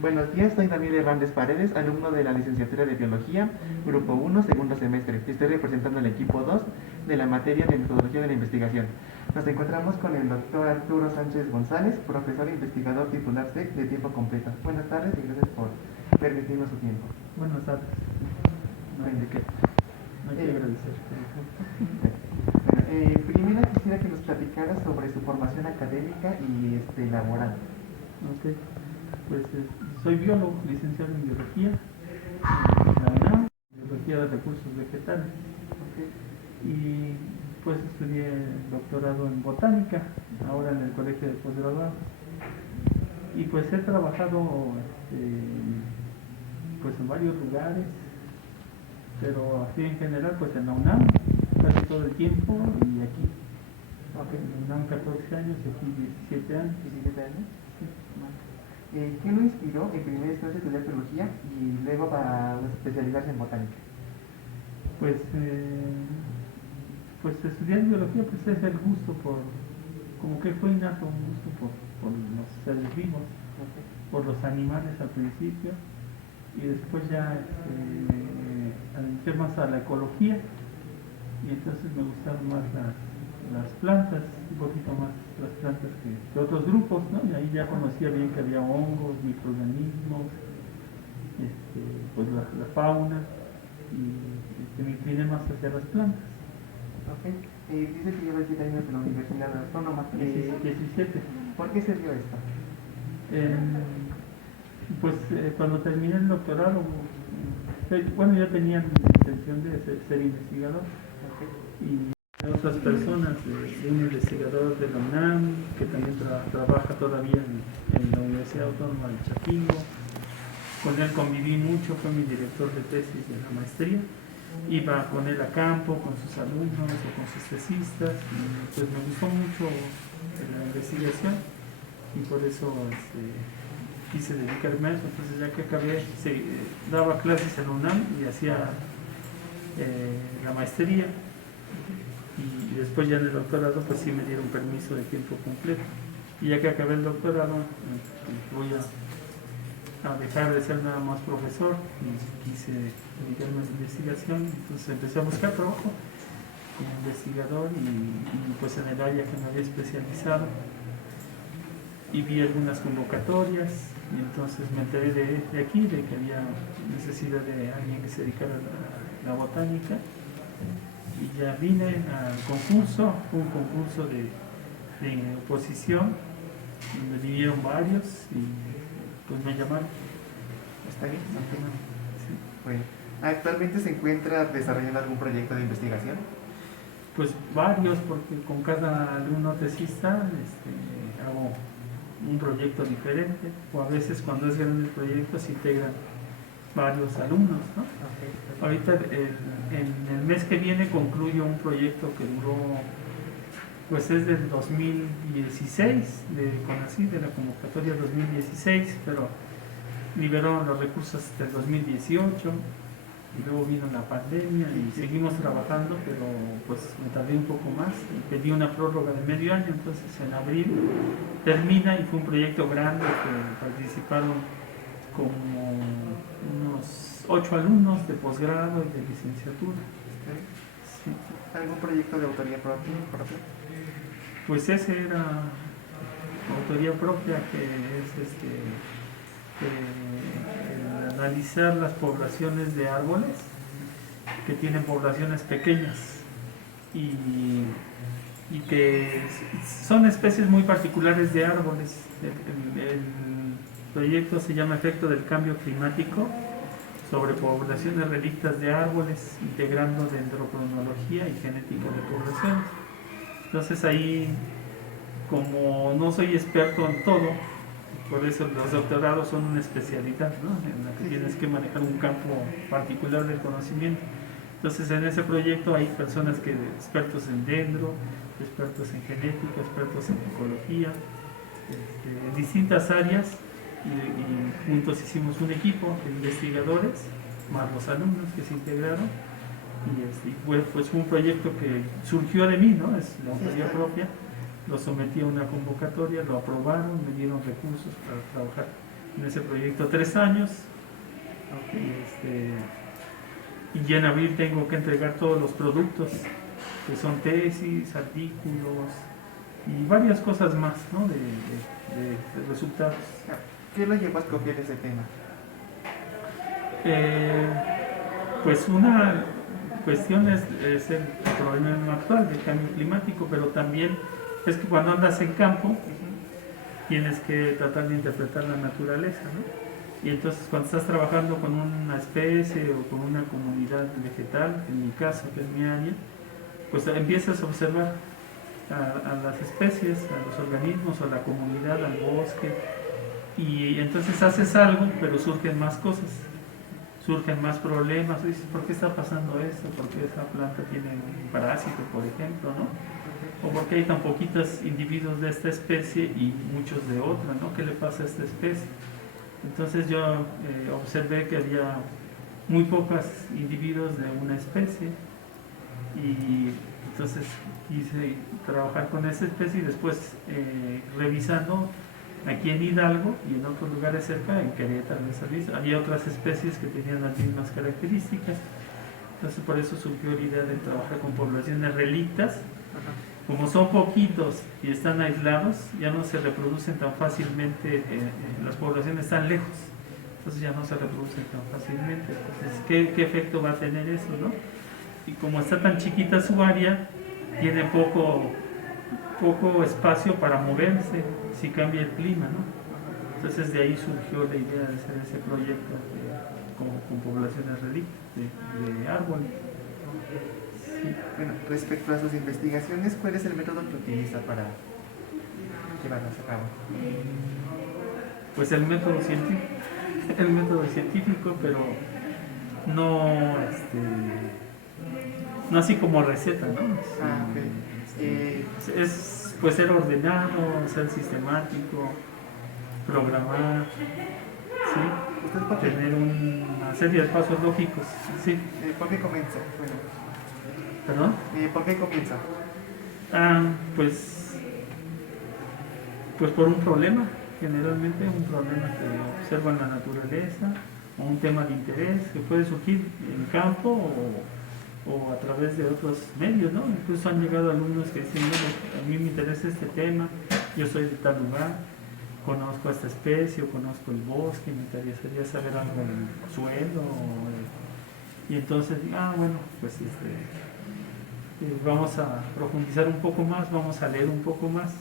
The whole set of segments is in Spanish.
Buenos días, soy Daniel Hernández Paredes, alumno de la licenciatura de Biología, Grupo 1, segundo semestre. Estoy representando al equipo 2 de la materia de metodología de la investigación. Nos encontramos con el doctor Arturo Sánchez González, profesor e investigador titular C de tiempo completo. Buenas tardes y gracias por permitirnos su tiempo. Buenas tardes. No hay de qué. No hay que agradecer. Primero quisiera que nos platicara sobre su formación académica y laboral. Ok. Pues soy biólogo, licenciado en biología en la UNAM, biología de recursos vegetales. Okay. Y pues estudié doctorado en botánica, ahora en el colegio de posgraduados. Y pues he trabajado pues en varios lugares, pero así en general pues en la UNAM casi todo el tiempo y aquí. Okay. En la UNAM 14 años y aquí 17 años. 17 años. ¿Qué lo inspiró en primera instancia a estudiar biología y luego para especializarse en botánica? Pues estudiar biología pues es el gusto como que fue innato, un gusto por los seres vivos, Okay. por los animales al principio, y después ya adentré más a la ecología, y entonces me gustaron más las plantas, un poquito más las plantas que otros grupos, ¿no? Y ahí ya conocía bien que había hongos, microorganismos, pues la fauna, y me incliné más hacia las plantas. Okay. Dice que lleva 7 años en la Universidad Autónoma. 17. ¿Por qué se dio esto? Pues cuando terminé el doctorado, bueno, yo tenía la intención de ser investigador. Okay. Y otras personas, un investigador de la UNAM, que también trabaja todavía en la Universidad Autónoma de Chapingo. Con él conviví mucho, fue mi director de tesis de la maestría. Iba con él a campo, con sus alumnos o con sus tesistas, y pues me gustó mucho la investigación y por eso quise dedicarme a eso. Entonces ya que acabé, daba clases en la UNAM y hacía la maestría, y después ya en el doctorado pues sí me dieron permiso de tiempo completo, y ya que acabé el doctorado voy a dejar de ser nada más profesor y quise dedicarme a la investigación. Entonces empecé a buscar trabajo como investigador y pues en el área que me había especializado, y vi algunas convocatorias, y entonces me enteré de aquí de que había necesidad de alguien que se dedicara a la botánica, y ya vine al concurso. Fue un concurso de oposición donde vinieron varios y pues me llamaron. ¿Está bien? Okay. Sí. Bueno, ¿actualmente se encuentra desarrollando algún proyecto de investigación? Pues varios, porque con cada alumno tesista hago un proyecto diferente, o a veces cuando es grande el proyecto se integran varios alumnos, ¿no? Okay. Ahorita en el mes que viene concluyo un proyecto que duró, pues es del 2016, de CONACYT, de la convocatoria 2016, pero liberaron los recursos hasta el 2018, y luego vino la pandemia y seguimos trabajando, pero pues me tardé un poco más y pedí una prórroga de medio año. Entonces en abril termina, y fue un proyecto grande que participaron como unos 8 alumnos de posgrado y de licenciatura. Okay. Sí. ¿Algún proyecto de autoría propia? Pues ese era autoría propia, que es el analizar las poblaciones de árboles que tienen poblaciones pequeñas y que son especies muy particulares de árboles. El proyecto se llama Efecto del Cambio Climático sobre poblaciones relictas de árboles, integrando dendrocronología y genética de poblaciones. Entonces ahí, como no soy experto en todo, por eso los doctorados son una especialidad, ¿no? En la que tienes que manejar un campo particular del conocimiento. Entonces en ese proyecto hay personas expertos en dendro, expertos en genética, expertos en ecología, en distintas áreas, y juntos hicimos un equipo de investigadores, más los alumnos que se integraron, y fue un proyecto que surgió de mí, ¿no? Es la autoría propia. Lo sometí a una convocatoria, lo aprobaron, me dieron recursos para trabajar en ese proyecto 3 años. Y ya en abril tengo que entregar todos los productos, que son tesis, artículos y varias cosas más, ¿no? de resultados. ¿Qué lo llevó a escoger ese tema? Pues una cuestión es el problema actual del cambio climático, pero también es que cuando andas en campo tienes que tratar de interpretar la naturaleza, ¿no? Y entonces cuando estás trabajando con una especie o con una comunidad vegetal, en mi caso, que es mi área, pues empiezas a observar a las especies, a los organismos, a la comunidad, al bosque, y entonces haces algo, pero surgen más cosas, surgen más problemas. Dices, ¿por qué está pasando esto? ¿Por qué esa planta tiene un parásito, por ejemplo, ¿no? O por qué hay tan poquitos individuos de esta especie y muchos de otra, ¿no? ¿Qué le pasa a esta especie? Entonces yo observé que había muy pocos individuos de una especie y entonces quise trabajar con esa especie y después revisando aquí en Hidalgo y en otros lugares cerca, en Querétaro, en San Luis, había otras especies que tenían las mismas características. Entonces por eso surgió la idea de trabajar con poblaciones relictas. Como son poquitos y están aislados, ya no se reproducen tan fácilmente, las poblaciones están lejos, entonces ya no se reproducen tan fácilmente. Entonces, ¿qué efecto va a tener eso, no? Y como está tan chiquita su área, tiene poco espacio para moverse si cambia el clima, ¿no? Entonces de ahí surgió la idea de hacer ese proyecto con poblaciones relictas de árbol. Bueno, respecto a sus investigaciones, ¿cuál es el método que utiliza para llevarlas a cabo? Pues el método científico, pero no, no así como receta, ¿no? Okay. Es pues ser ordenado, ser sistemático, programar, ¿sí? Tener una serie de pasos lógicos, ¿sí? ¿Por qué comienza? Bueno. ¿Perdón? ¿Por qué comienza? Pues por un problema, generalmente un problema que observa en la naturaleza o un tema de interés que puede surgir en campo o a través de otros medios, ¿no? Incluso han llegado alumnos que dicen, a mí me interesa este tema, yo soy de tal lugar, conozco a esta especie o conozco el bosque, me interesaría saber algo del suelo, y entonces, bueno, pues vamos a profundizar un poco más, vamos a leer un poco más.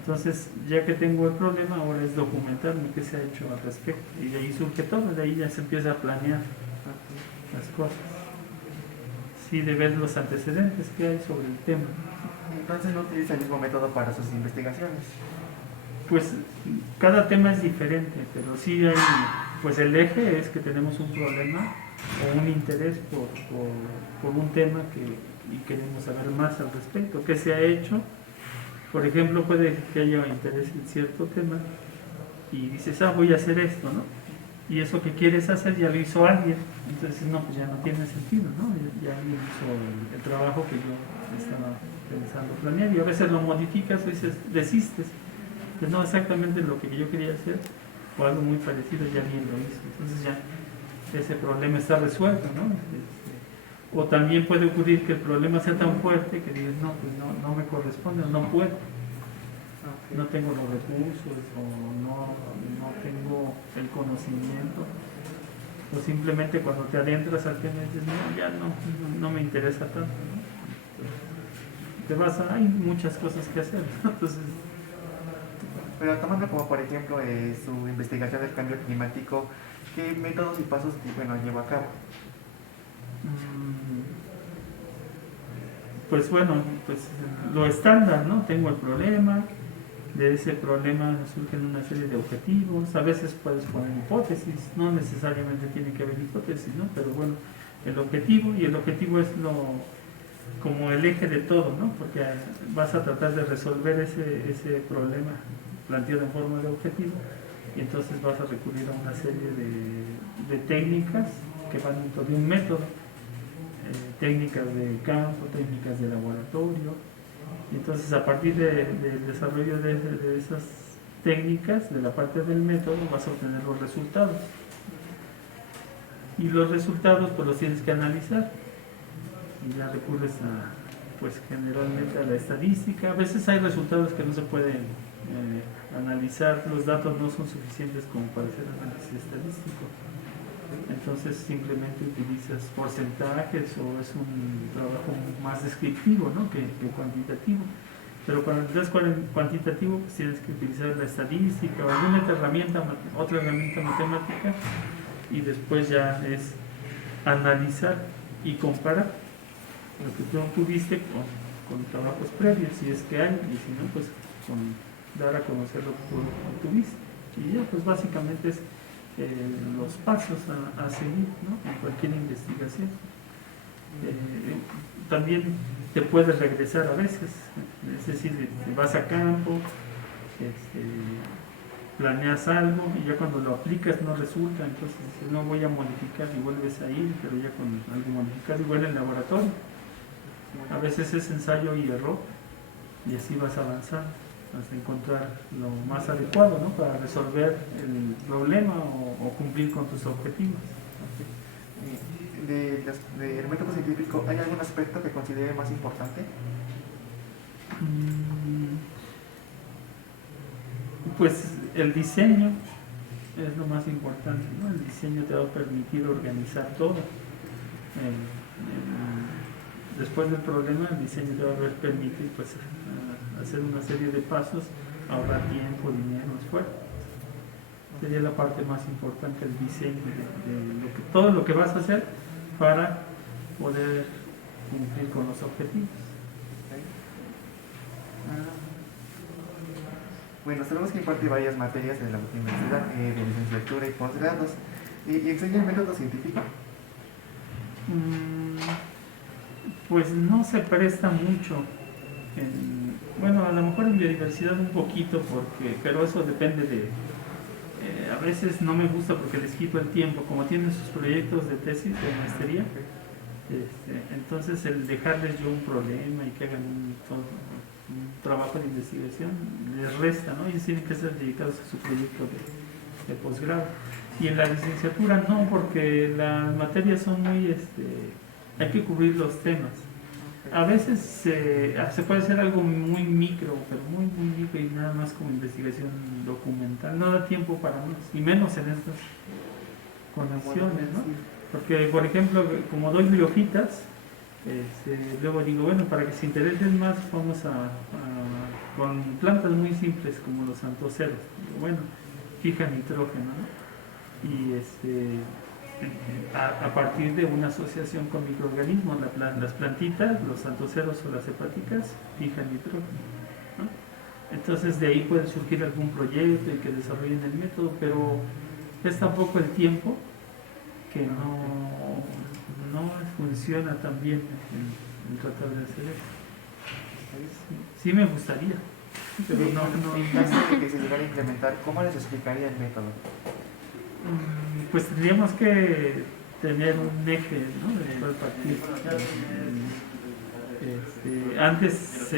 Entonces, ya que tengo el problema, ahora es documentarme qué se ha hecho al respecto. Y de ahí surge todo, de ahí ya se empieza a planear las cosas. Sí, de ver los antecedentes que hay sobre el tema. Entonces no utiliza el mismo método para sus investigaciones. Pues cada tema es diferente, pero sí hay, pues el eje es que tenemos un problema o un interés por un tema y queremos saber más al respecto. ¿Qué se ha hecho? Por ejemplo, puede que haya interés en cierto tema y dices, voy a hacer esto, ¿no? Y eso que quieres hacer ya lo hizo alguien, entonces no, pues ya no tiene sentido, ¿no? Ya alguien hizo el trabajo que yo estaba pensando planear y a veces lo modificas o dices, desistes, pues no exactamente lo que yo quería hacer o algo muy parecido ya alguien lo hizo, entonces ya ese problema está resuelto, ¿no? O también puede ocurrir que el problema sea tan fuerte que digas, no, pues no me corresponde, no puedo, no tengo los recursos o no tengo el conocimiento, o simplemente cuando te adentras al tema dices, no, ya no me interesa tanto, ¿no? Te vas hay muchas cosas que hacer, ¿no? Entonces, pero tomando como por ejemplo su investigación del cambio climático, ¿qué métodos y pasos lleva a cabo? Pues bueno, pues lo estándar, ¿no? Tengo el problema, de ese problema surgen una serie de objetivos, a veces puedes poner hipótesis, no necesariamente tiene que haber hipótesis, ¿no? Pero bueno, el objetivo es como el eje de todo, ¿no? Porque vas a tratar de resolver ese problema planteado en forma de objetivo y entonces vas a recurrir a una serie de técnicas que van dentro de un método, técnicas de campo, técnicas de laboratorio, y entonces a partir del desarrollo de esas técnicas de la parte del método vas a obtener los resultados. Y los resultados pues los tienes que analizar. Y ya recurres a, pues generalmente a la estadística. A veces hay resultados que no se pueden analizar, los datos no son suficientes como para hacer análisis estadístico. Entonces simplemente utilizas porcentajes o es un trabajo más descriptivo, ¿no? que cuantitativo. Pero cuando es cuantitativo, pues tienes que utilizar la estadística o alguna otra herramienta matemática, y después ya es analizar y comparar lo que tú tuviste con trabajos previos, si es que hay, y si no, pues con dar a conocer lo que tú obtuviste. Y ya, pues básicamente es los pasos a seguir, ¿no? En cualquier investigación. También te puedes regresar a veces, es decir, te vas a campo, planeas algo y ya cuando lo aplicas no resulta, entonces dices, no, voy a modificar y vuelves a ir, pero ya con algo modificado, igual en el laboratorio. A veces es ensayo y error y así vas avanzando hasta encontrar lo más adecuado, ¿no? Para resolver el problema o cumplir con tus objetivos. Del método científico, ¿hay algún aspecto que considere más importante? Pues el diseño es lo más importante, ¿no? El diseño te va a permitir organizar todo. Después del problema, el diseño te va a permitir pues, hacer una serie de pasos, ahorrar tiempo, dinero, esfuerzo. Sería la parte más importante, el diseño de todo lo que vas a hacer para poder cumplir con los objetivos. Bueno, sabemos que imparte varias materias en la universidad, de licenciatura y posgrados. ¿Y enseña el método científico? Pues no se presta mucho. Bueno, a lo mejor en biodiversidad un poquito, pero eso depende de... a veces no me gusta porque les quito el tiempo, como tienen sus proyectos de tesis, de maestría, entonces el dejarles yo un problema y que hagan un trabajo de investigación les resta, ¿no? Ellos tienen que ser dedicados a su proyecto de posgrado. Y en la licenciatura no, porque las materias son muy... hay que cubrir los temas. A veces se puede hacer algo muy micro, pero muy micro y nada más como investigación documental. No da tiempo para más, y menos en estas condiciones, ¿no? Porque, por ejemplo, como doy biofitas, luego digo, bueno, para que se interesen más, vamos con plantas muy simples como los antoceros. Bueno, fija nitrógeno, ¿no? Y a partir de una asociación con microorganismos, las plantitas, los antoceros o las hepáticas fijan nitrógeno, ¿no? Entonces de ahí puede surgir algún proyecto y que desarrollen el método, pero es tampoco el tiempo que no funciona tan bien en tratar de hacer eso. Sí me gustaría, pero en caso de que se llegara a implementar, ¿cómo les explicaría el método? Pues tendríamos que tener un eje, ¿no? De cuál partir. Antes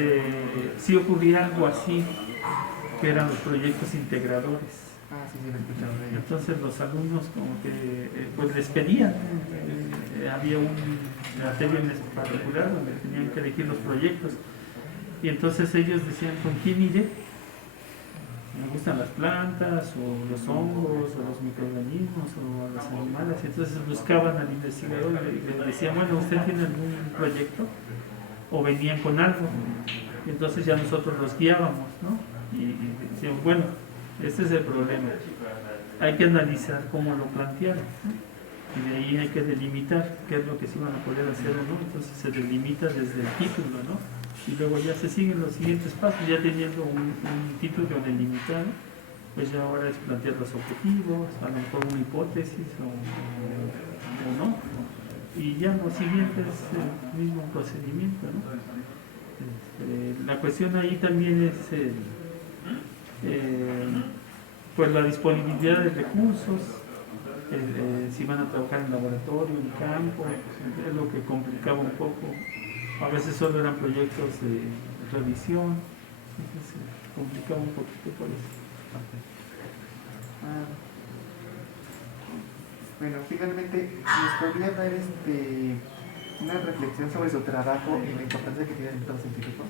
sí ocurría algo así, que eran los proyectos integradores. Sí, lo he escuchado de ellos. Entonces los alumnos como que pues les pedían, había una materia en particular donde tenían que elegir los proyectos, y entonces ellos decían, ¿con quién iré? Me gustan las plantas, o los hongos, o los microorganismos, o los animales. Y entonces buscaban al investigador y le decían, bueno, ¿usted tiene algún proyecto? O venían con algo. Y entonces ya nosotros los guiábamos, ¿no? Y decían, bueno, este es el problema. Hay que analizar cómo lo plantearon, ¿no? Y de ahí hay que delimitar qué es lo que sí van a poder hacer o no. Entonces se delimita desde el título, ¿no? Y luego ya se siguen los siguientes pasos, ya teniendo un título delimitado, pues ya ahora es plantear los objetivos, a lo mejor una hipótesis o no, y ya lo siguiente es el mismo procedimiento, ¿no? La cuestión ahí también es pues la disponibilidad de recursos, si van a trabajar en laboratorio, en campo, es lo que complicaba un poco. A veces solo eran proyectos de revisión, entonces se complicaba un poquito por eso. Ah, bueno, finalmente, ¿nos podría dar una reflexión sobre su trabajo y la importancia que tiene en el entorno científico?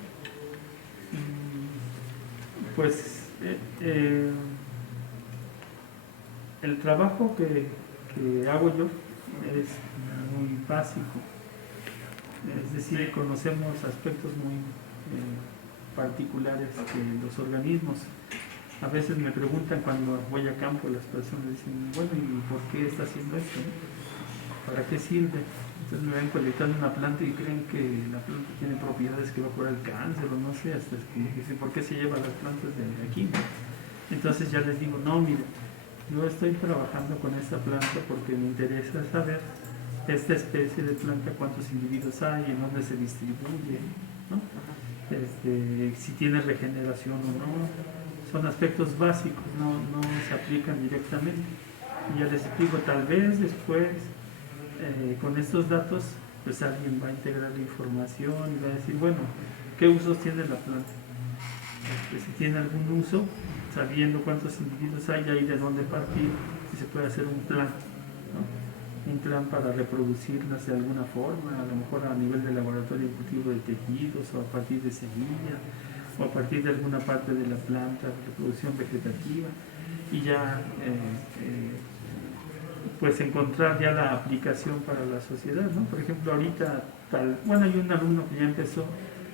Pues el trabajo que hago yo es muy básico, es decir, conocemos aspectos muy particulares de los organismos. A veces me preguntan cuando voy a campo, las personas dicen, bueno, ¿y por qué está haciendo esto? ¿Para qué sirve? Entonces me ven colectando una planta y creen que la planta tiene propiedades que va a curar el cáncer o no sé, hasta dicen, ¿por qué se llevan las plantas de aquí? Entonces ya les digo, no, mire, yo estoy trabajando con esta planta porque me interesa saber esta especie de planta, cuántos individuos hay, en dónde se distribuye, ¿no? Si tiene regeneración o no. Son aspectos básicos, no se aplican directamente. Y ya les explico, tal vez después, con estos datos, pues alguien va a integrar la información y va a decir, bueno, ¿qué usos tiene la planta? Si tiene algún uso, sabiendo cuántos individuos hay, ahí de dónde partir, y se puede hacer un plan, ¿no? Un plan para reproducirlas de alguna forma, a lo mejor a nivel de laboratorio de cultivo de tejidos, o a partir de semillas, o a partir de alguna parte de la planta, reproducción vegetativa, y ya pues encontrar ya la aplicación para la sociedad, ¿no? Por ejemplo, ahorita hay un alumno que ya empezó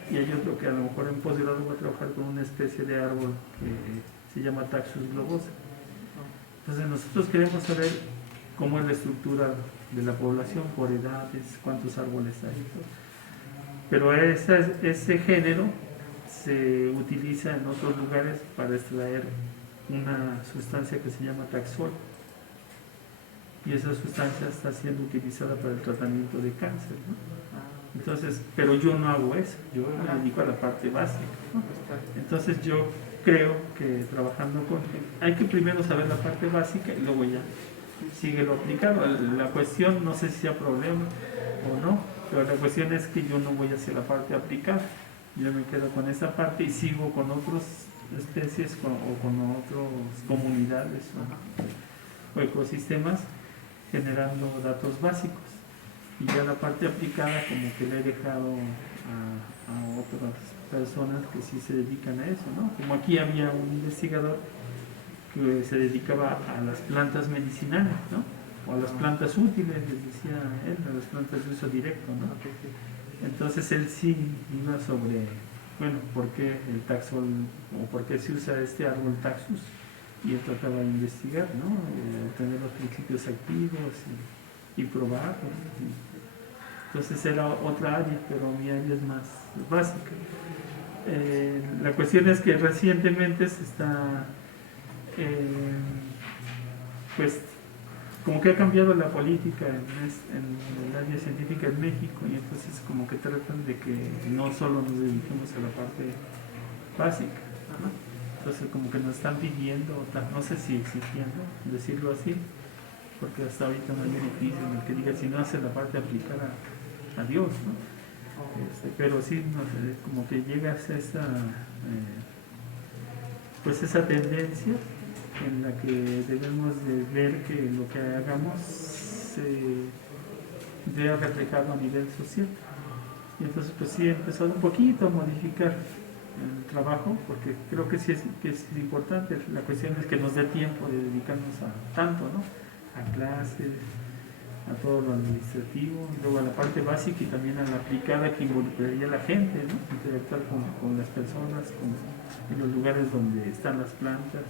y hay otro que a lo mejor en posgrado va a trabajar con una especie de árbol que se llama Taxus globosa. Entonces nosotros queremos saber cómo es la estructura de la población por edades, cuántos árboles hay, ¿no? Pero ese género se utiliza en otros lugares para extraer una sustancia que se llama taxol, y esa sustancia está siendo utilizada para el tratamiento de cáncer, ¿no? Entonces, pero yo no hago eso, yo me dedico a la parte básica, ¿no? Entonces yo creo que trabajando con hay que primero saber la parte básica y luego ya sigue lo aplicado. La cuestión, no sé si sea problema o no, pero la cuestión es que yo no voy hacia la parte aplicada, yo me quedo con esa parte y sigo con otras especies o con otras comunidades o ecosistemas generando datos básicos, y ya la parte aplicada como que le he dejado a otras personas que sí se dedican a eso, ¿no? Como aquí había un investigador que se dedicaba a las plantas medicinales, ¿no? O a las plantas útiles, les decía él, a las plantas de uso directo, ¿no? Entonces él sí iba sobre, bueno, ¿por qué el taxol o por qué se usa este árbol taxus? Y él trataba de investigar, ¿no? Obtener los principios activos y probarlos. Entonces era otra área, pero mi área es más básica. La cuestión es que recientemente se está, pues, como que ha cambiado la política en el área científica en México, y entonces como que tratan de que no solo nos dediquemos a la parte básica, ¿no? Entonces como que nos están pidiendo, no sé si exigiendo, decirlo así, porque hasta ahorita no hay un edificio en el que diga, si no hace la parte aplicada a Dios, ¿no? Pero sí, no sé, como que llega a esa, pues esa tendencia en la que debemos de ver que lo que hagamos se vea reflejado a nivel social. Y entonces pues sí he empezado un poquito a modificar el trabajo, porque creo que sí es importante. La cuestión es que nos dé tiempo de dedicarnos a tanto, ¿no? A clases, a todo lo administrativo, y luego a la parte básica y también a la aplicada que involucraría a la gente, ¿no? Interactuar con las personas, en los lugares donde están las plantas.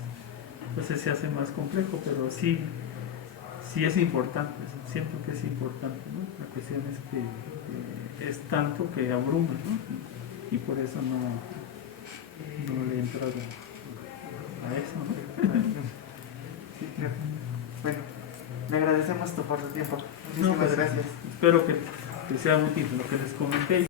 Entonces se hace más complejo, pero sí es importante, siento que es importante, ¿no? La cuestión es que es tanto que abruma, ¿no? Y por eso no le he entrado a eso, ¿no? Sí, claro. Bueno, le agradecemos por su tiempo. Muchísimas gracias. Espero que sea útil lo que les comenté.